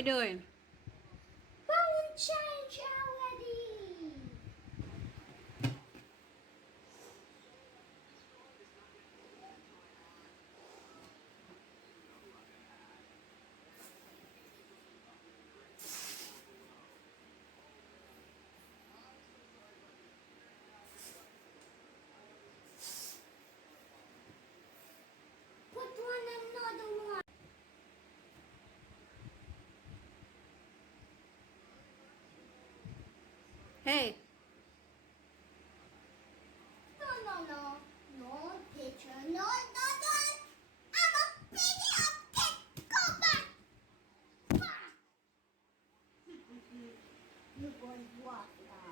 you doing? Bone change already! Put another one. Hey, No. No picture. No. I'm a video pick. Go back. You're going to walk now.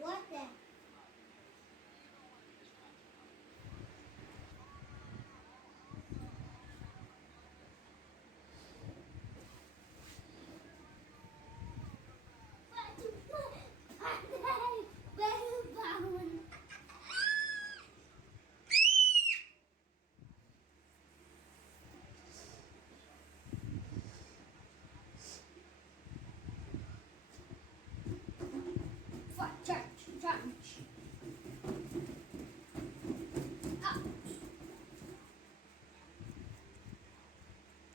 What the? Jump. Up.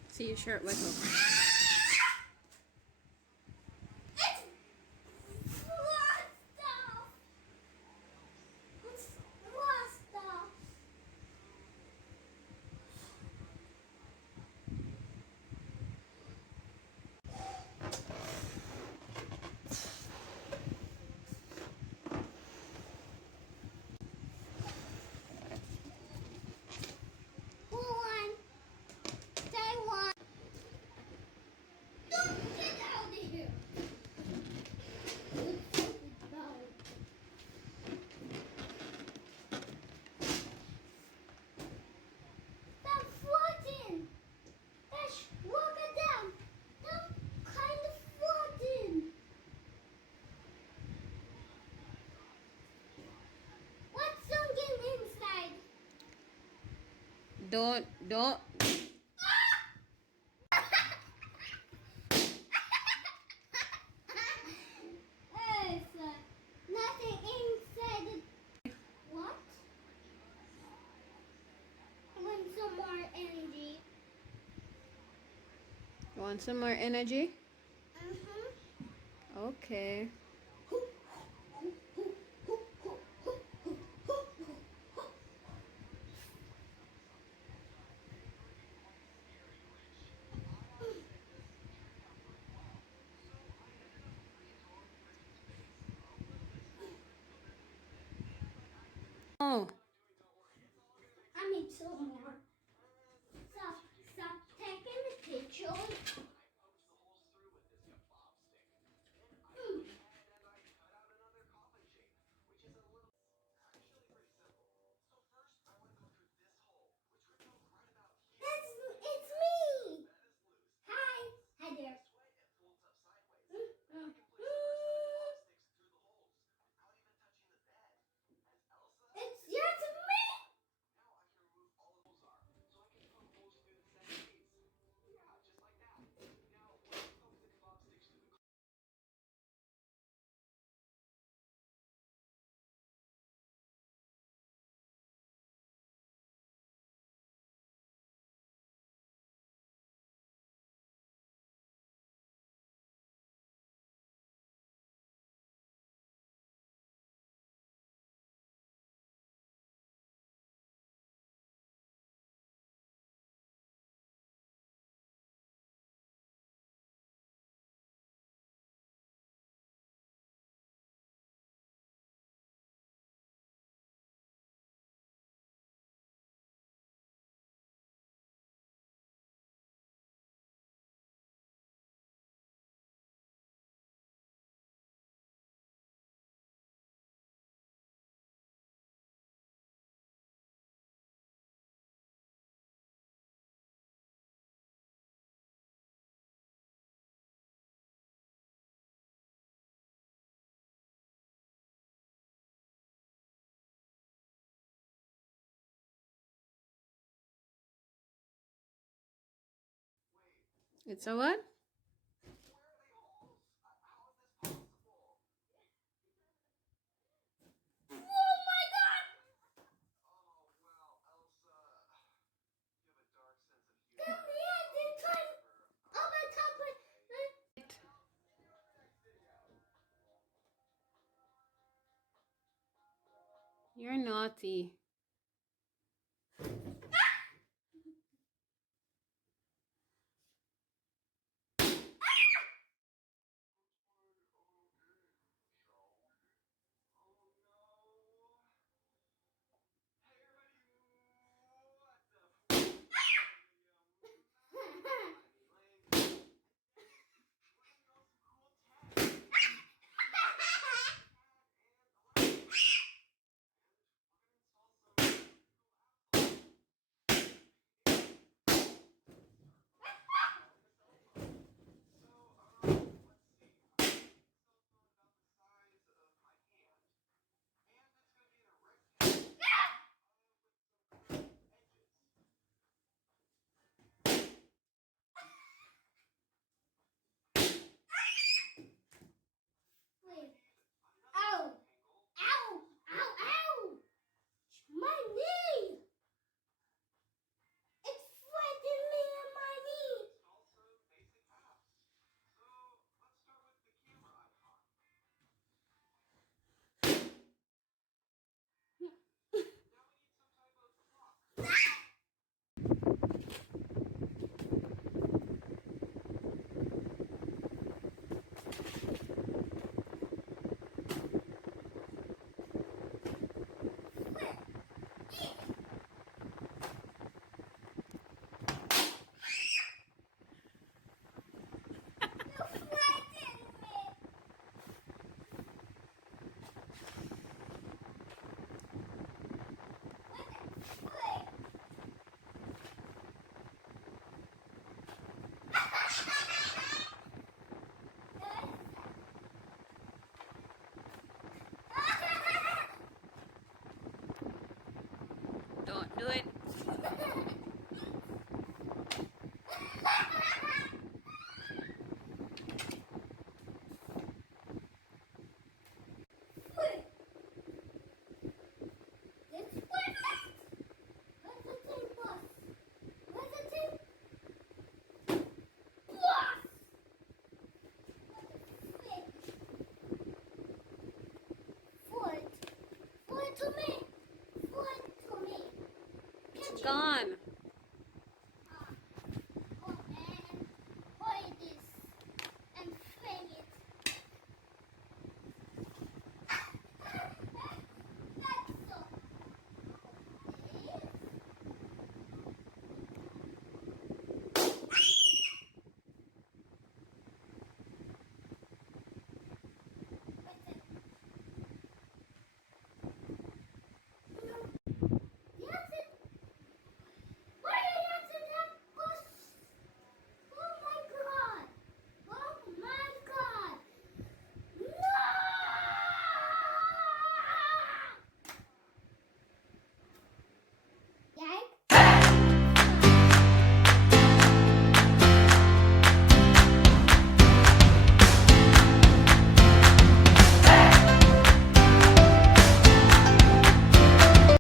see your shirt wiggle. It's lost off. It's lost off. Hold on. Stay one. Don't get out of here. Stop floating. Ash, walk it down. Stop kind of floating. What's something inside? Don't. It's nothing inside. What? I want some more energy. You want some more energy? Uh-huh. Okay. Oh, I need some more. Stop taking the picture. Mm. It's me. Hi. Hi there. Mm. It's just me. it's a what? You're naughty. Wait. Ow! Ow! Ow! Ow! My knee! It's fighting me in my knee! You're fighting me! Wait! Don't do it. Wait! It's perfect! Where's the tape, boss? Where's the tape? Boss! Switch. Forward. Forward to me. Forward to me. It's Catch it. gone.